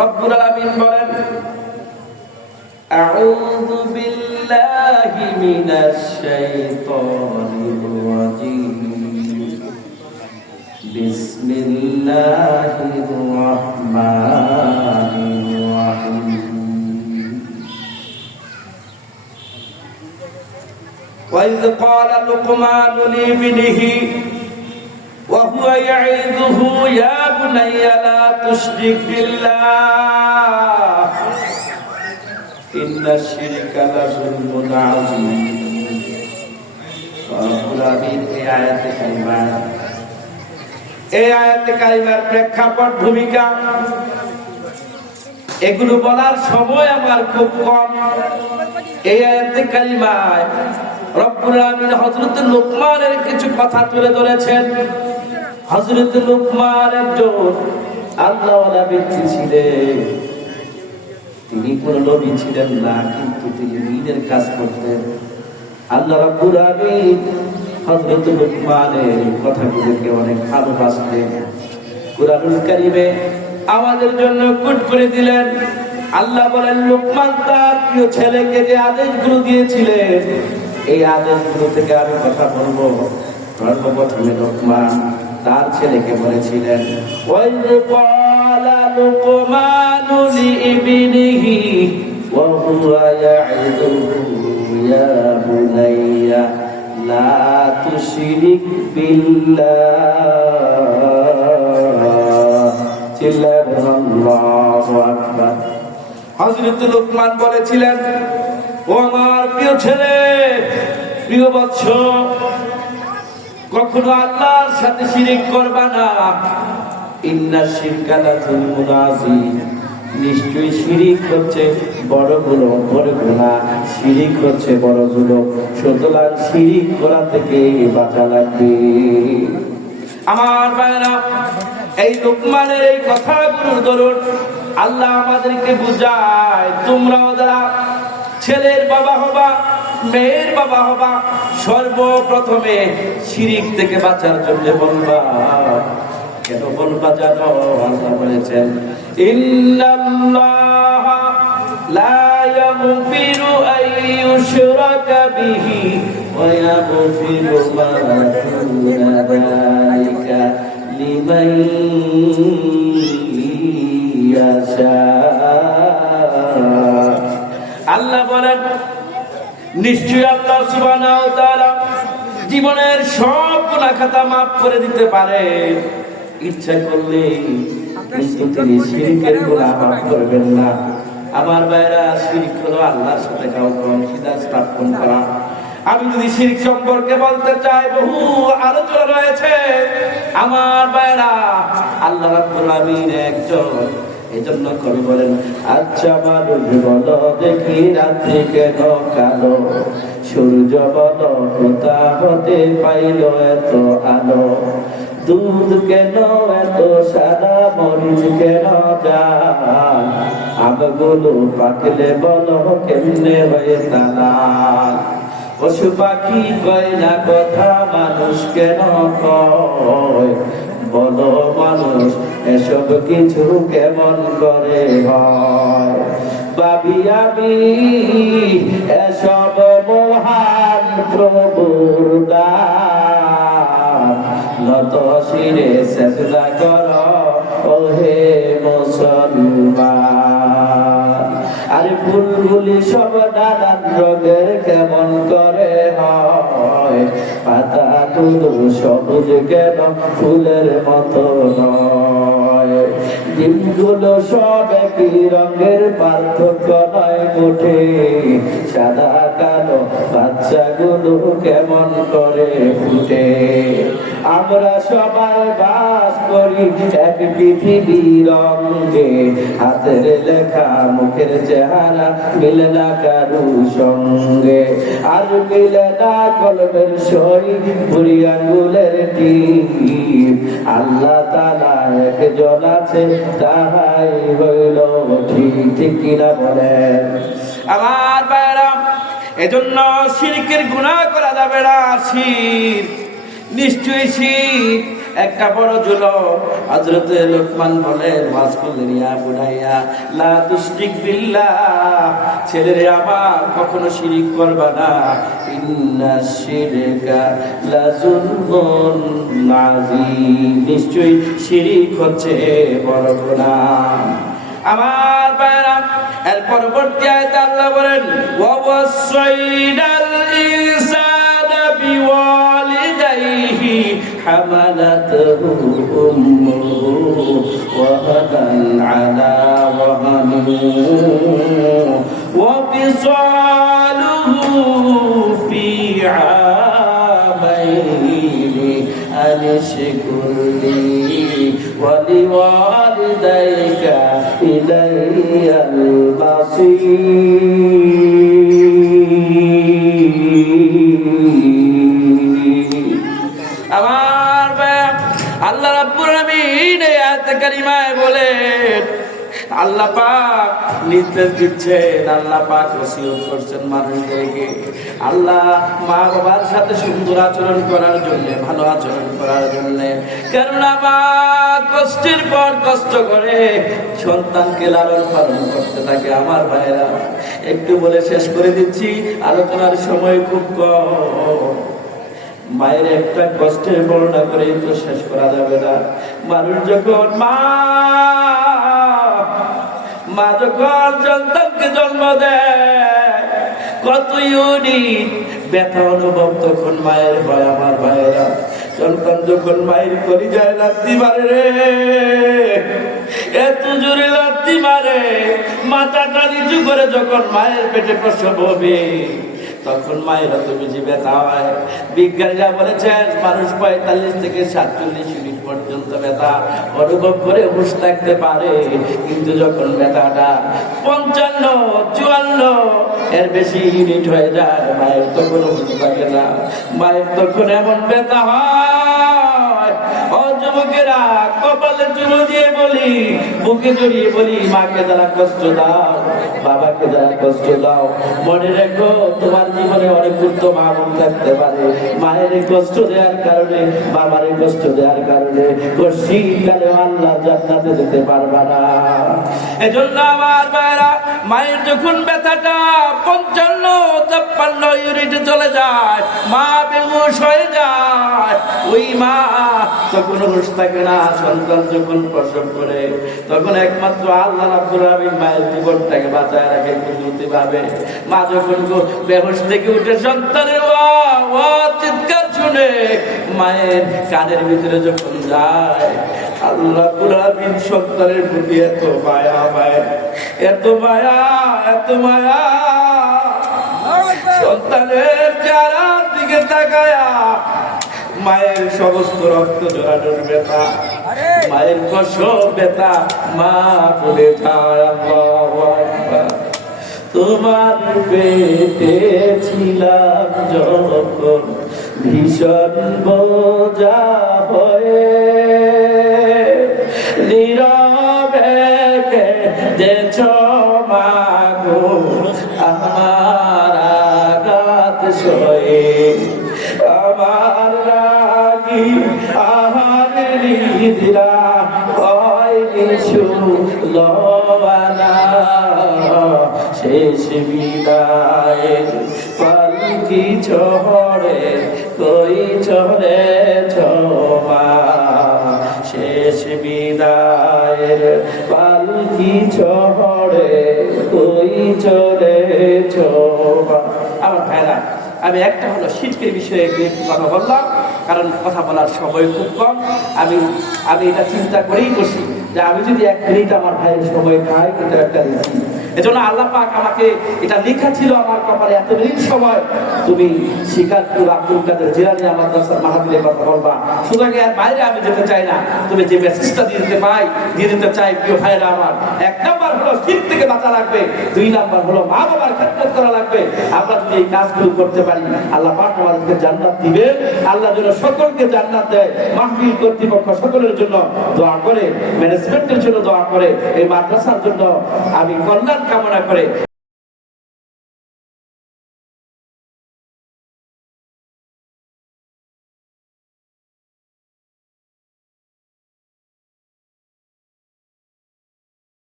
রব্বুল আলামিন বলেন, আউযু বিল্লাহি মিনাশ শাইতানির রাজীম, বিসমিল্লাহির রাহমানির রাহিম। وإذ قال لقمان لابنه وهو يعظه يا بني لا تشرك بالله إن الشرك لظلم عظيم। এই আয়াতে কারিমার প্রেক্ষাপট, ভূমিকা, এগুলো বলার সময় আমার খুব কম। এই আয়াতে কারিমায় রব্বুল আলামিন হযরত লুকমানের কিছু কথা তুলে ধরেছেন। হযরত লুকমান একজন আল্লাহওয়ালা ব্যক্তি ছিলেন। তিনি কোন নবী ছিলেন না, কিন্তু তিনি দ্বীনের কাজ করতেন। আল্লাহ রাব্বুল আলামিন হযরত লুকমানের কথাগুলোকে অনেক ভালোবাসতেন। কুরআনুল কারীমে আমাদের জন্য কোট করে দিলেন। আল্লাহ বলেন, লুকমান তার প্রিয় ছেলেকে যে আদেশগুলো দিয়েছিলেন, এই আদেশগুলো থেকে আমি কথা বলবো। সর্বপ্রথমে লুকমান তার ছেলেকে বলেছিলেন, ওয়াইয ক্বালা লুকমানু লিইবনিহি ওয়া হুয়া ইয়াইযুহু ইয়া বুনাইয়া লা তুশরিক বিল্লাহ। চিল্লাবেন আল্লাহু আকবার। হযরত লুকমান বলেছিলেন, ও আমার প্রিয় ছেলে, প্রিয় বৎস, কখনো আল্লাহর সাথে শিরক করবা না। ইন্নাশ শিরকা লাযুলমুন আযীম। নিশ্চয়ই শিরক হচ্ছে বড় গুনাহ, শিরক হচ্ছে বড় জুলুম। সুতরাং শিরক করা থেকে বাঁচা লাগবে। আমার ভাইরা, এই লুকমানের এই কথাগুলোর দরুন আল্লাহ আমাদেরকে বুঝায়, তোমরাও যারা ছেলের বাবা হবা, মেয়ের বাবা হবা, সর্বপ্রথমে শিরক থেকে বাঁচার জন্য বলবা। কেন বলবা জানো? আল্লাহ বলেছেন, ইন্নাল্লাহা লা ইয়াগফিরু আন ইউশরাকা বিহি ওয়া ইয়াগফিরু মা দুনা যালিকা লিমান ইয়াশা। আল্লাহ বলেন, নিশ্চয়ই আল্লাহ সুবহানাহু ওয়া তাআলা জীবনের সব গুনাহ খাতা মাফ করে দিতে পারে ইচ্ছা করলে, কিন্তু তিনি শিরকের গুনাহ মাফ করবেন না। আমার ভাইরা, শিরক হলো আল্লাহর সাথে কাউকে অংশীদার স্থাপন করা। আমি যদি শিরক সম্পর্কে বলতে চাই, বহু আলোচনা রয়েছে। আমার ভাইরা, আল্লাহ রাব্বুল আলামিন একজন। এজন্য কবি বলেন, আচ্ছা মানুষ বলো দেখি রাত্রি কেন কালো, সূর্য বলো কোথা হতে পাইল এত আলো, দুধ কেন এত সাদা, মরিচ কেন জাল, আমগুলো পাকলে বলো কেমনে হয়ে তালাক, পশু পাখি কয় না কথা, মানুষ কেন কয়, বলো মানুষ এসব কিছু কেমন করে হয়, ভাবি আমি এসব মহান প্রভুর দান, নত শিরে সেজদা কর ওহে মুসলমান। আরে ফুলগুলি সব নানান রঙের কেমন করে হয়, পাতাগুলো সবুজ কেন ফুলের মতো নয়, দিনগুলো সব একই রঙের পার্থক্য নয় মুঠে, সাদা কালো বাচ্চাগুলো কেমন করে ফুটে, আমরা সবাই বাস করি এক পৃথিবী রঙে, হাতের লেখা মুখের চেহারা মিলে না কারু সঙ্গে, আর মিলে না কলমের সই বুড়ি আঙ্গুলের টিপ, আল্লাহ তাআলা একজন আছে তাহাই হইল ঠিক। ঠিক কিনা বলেন আমার ভাইরা? এজন্য শিরকের গুনাহ করা যাবে না। শিরক, নিশ্চয়ই শিরক একটা বড় জুলুম। হযরত লোকমান বলেন, ওয়াজ করলেন, ইয়া বুনাইয়া লা তুশরিক বিল্লাহ, ছেলেরে আমার কখনো শিরিক করবা না। ইন্নাশ শিরকা লাযুলমুন আযীম, নিশ্চয়ই শিরিক হচ্ছে বড় গুনাহ। আমার ভাইরা, এর পরবর্তী আয়াতে আল্লাহ বলেন, ওয়া ওয়াসাইনাল ইনসানা বিওয়ালিদাইহি হামালাতুহু উম্মুহু ওয়াহানান আলা ওয়াহানিন ওয়া ফিসালুহু ফি আমাইনি আনশকুর লি ওয়া লিওয়ালিদাইকা ইলাইয়াল মাসীর। আমার আল্লাহ রাব্বুল আলামিন এই আয়াতে কারিমায় বলেন, আল্লাহ পাক নির্দেশ দিচ্ছেন, আল্লাহ পাক ওসিয়ত করছেন মানুষদেরকে, আল্লাহ মা বাবার সাথে সুন্দর আচরণ করার জন্য, ভালো আচরণ করার জন্য। কেননা মা কষ্টের পর কষ্ট করে সন্তানকে লালন পালন করতে থাকে। আমার ভাইরা, একটু বলে শেষ করে দিচ্ছি, আলোচনার সময় খুব কম। মায়ের একটা কষ্টের বর্ণনা করে তো শেষ করা যাবে না। মানুষ যখন মা যখন সন্তানকে জন্ম দেয়, কত ইউনিট ব্যথা অনুভব তখন মায়ের হয়। আমার ভাইয়েরা, সন্তান যখন মায়ের কলিজায় লাথি মারে রে, এত জোরে লাথি মারে, মাথাটা নিচু করে যখন মায়ের পেটে প্রসব হবে, তখন মায়ের এত বেশি ব্যথা হয়। বিজ্ঞানীরা বলেছেন, মানুষ 45 থেকে 47 মিনিট পর্যন্ত ব্যথা অনুভব করে হুঁশ থাকতে পারে, কিন্তু যখন ব্যথাটা 55, 54 এর বেশি ইউনিট হয়ে যায়, মায়ের তখন হুঁশ থাকে না। মায়ের তখন এমন ব্যথা হয়, ও যুবকেরা, কপালে চুমো দিয়ে বলি, বুকে জড়িয়ে বলি, মাকে যারা কষ্ট দাও, বাবাকে যারা কষ্ট দাও, মনে রেখো তোমার জীবনে অনেক উত্তম আমল থাকতে পারে। মায়ের কষ্ট দেওয়ার কারণে, বাবার কষ্ট দেওয়ার কারণে শীতকালে আল্লাহ জান্নাতে যেতে পারবা না। এজন্য আমার ভাইরা, মায়ের যখন ব্যথাটা 55-56 ইউনিটে চলে যায়, মা বেহুশ হয়ে যায়, ওই মা তখন হুঁশ থাকে না। সন্তান যখন প্রসব করে, তখন একমাত্র আল্লাহ রাব্বুল আলামিন মায়ের জীবনটাকে বাঁচায় রাখে কুদরতি ভাবে। মা যখন বেহুশ থেকে উঠে সন্তানের চিৎকার শুনে মায়ের কানের ভিতরে যখন যায়, আল্লাহ রাব্বুল আলামিন সন্তানের প্রতি এত মায়া, মায়ের এত মায়া, এত মায়া, সন্তানের চেহারার দিকে তাকায়া মায়ের সমস্ত রক্ত জড়ানোর ব্যথা, মায়ের প্রসব ব্যথা, মা বলে যায়, আল্লাহু আকবার, তোমার পেটে ছিলাম যখন ভীষণ বোঝা হয়ে, নীরবে কেঁদেছ মাগো আমার আঘাত সয়ে, আমার রাগি আহার নিদ্রা হয়নি সুলবানা, শেষ বিদায়ের পালকি চড়ে কই চড়েছ মা, শেষ বিদায়ের পালকি চড়ে কই চড়েছ মা। আমার ভাইরা, আমি একটা হলো শিরকের বিষয়ে কথা বললাম, কারণ কথা বলার সময় খুব কম। আমি এটা চিন্তা করেই বসি যে আমি যদি 1 মিনিট আমার ভাইয়ের সময় খাই, এটা একটা রিজিক। এজন্য আল্লাহ পাক আমাকে এটা লেখা ছিল আমার কপালে, এত মিনিট সময় তুমি শিকারপুর আব্দুল কাদের জিলানী মাদ্রাসার মাহফিলে কথা বলবা। সুতরাং এর বাইরে আমি যেতে চাই না। তুমি যে মেসেজটা দিয়ে দিতে চাই প্রিয় ভাইরা আমার, 1 নাম্বার হলো শিরক থেকে বাঁচা লাগবে, 2 নাম্বার হলো মা বাবার খেদমত করা লাগবে। আমরা যদি এই কাজগুলো করতে পারি, আল্লাহ পাক আমাদেরকে জান্নাত দিবেন। আল্লাহ যেন সকলকে জান্নাত দেয়। মাহফিল কর্তৃপক্ষ সকলের জন্য দোয়া করে, ম্যানেজমেন্টের জন্য দোয়া করে, এই মাদ্রাসার জন্য আমি কল্যাণ কামনা করে